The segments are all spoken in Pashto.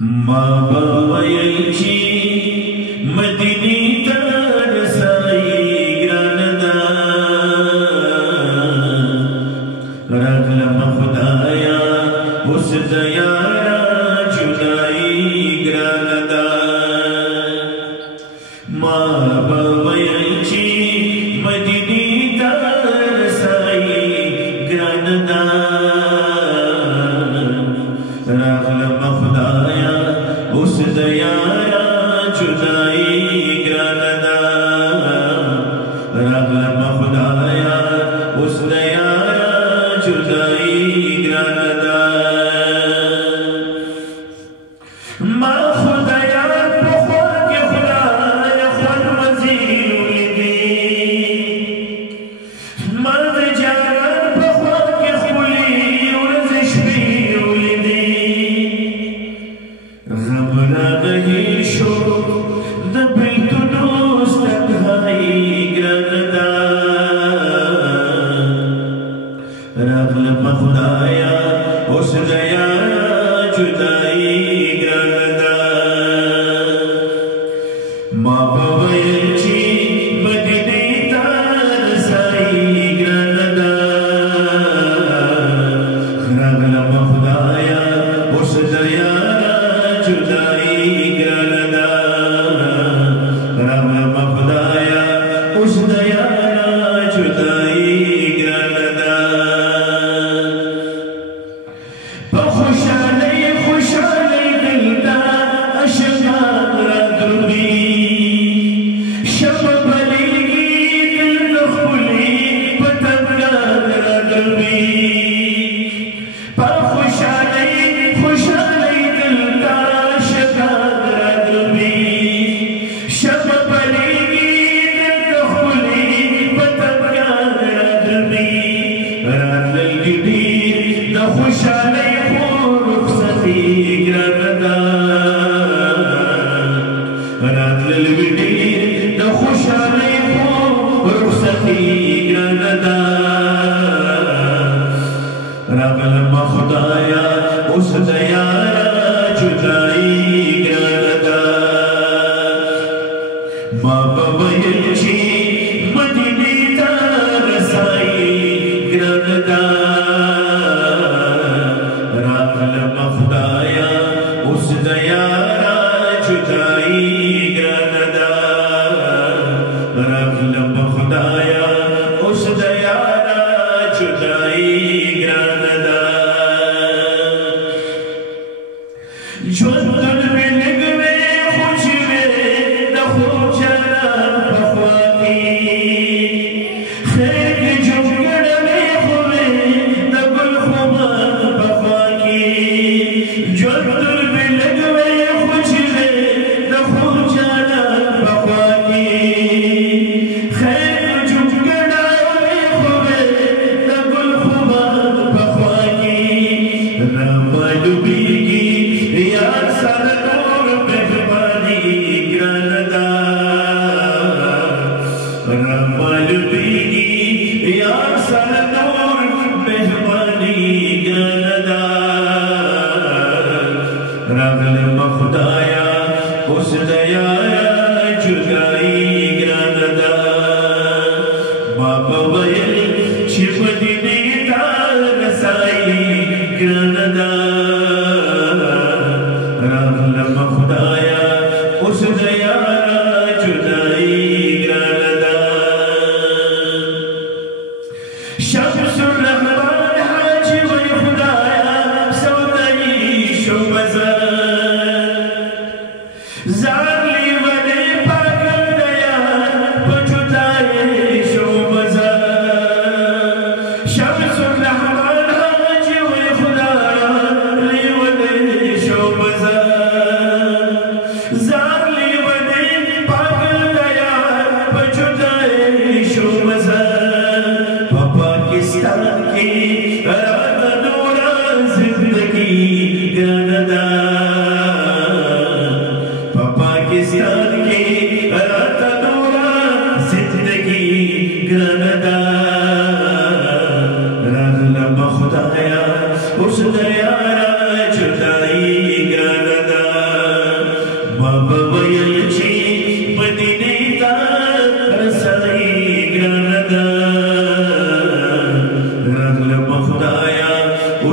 ما بویل چی مدینی ته رسای ګران ده راغلم خدایا اوس د یارا جدای ګران ده ما بویل چی مدینی ته رسای ګران ده راغلم خدایا اوس د یارا جدای ګران ده راغلم خدایا اوس د یارا جدای ګران ده ما خدایا په خوا کې خدایا خپل وزیر ولیدي ما د جانان په خوا کې خولي ورځې شپې ولیدي غم راغلی شو د بیلتونو ستنهایی ګران ده راغلم خدایا اوس د یارا جدای ګران ده ما به ویل چې مدینې ته رسای ګران ده راغلم خدایا اوس د یارا جدای ګران ده راغلم خدایا اوس د یارا جدای ګران ده په خوشالۍ خوشالۍ دلته اشکان رادروي شمع بلیږي دلته ښکلي پتنګان رادروي په خوشالۍ خوشالۍ دلته اشکان رادروي شمع بلیږي دلته ښکلي پتنګان رادروي راتلل ډېر د خوشالۍ خو رخصتي ګران ده راتلل ډېر د خوشالۍ خو رخصتي ګران ده راغلم خدایا اوس د یارا جدای ګران ده ما به ویل چې مدینې ته رسای ګران ده راغلم خدایا اوس د یارا جدای ګران ده راغلم خدایا اوس د یارا جدای ګران ده ژوند مې لږ وې خو چې وې د خو جانان په خوا کې خیر کې جوړګړه مې خو وې د ګل خمار په خوا کې ژوند مې لږ وې خو چې وې د خو جانان په خوا کې خیر کې جوړګړه مې خو وې د ګل خمار په خوا کې رامالومېږي یار سره نور مهرباني ګران ده رامالومېږي یار سره نور مهرباني ګران ده راغلم خدایا اوس د یارا جدای ګران ده ما به ویل چې مدینې ته رسای ګران ده راغلم خدایا اوس د یارا جدای ګران ده شمس الرحمن حاجی وی خدایا سودایی شو مزار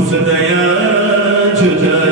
زه د یاره جدا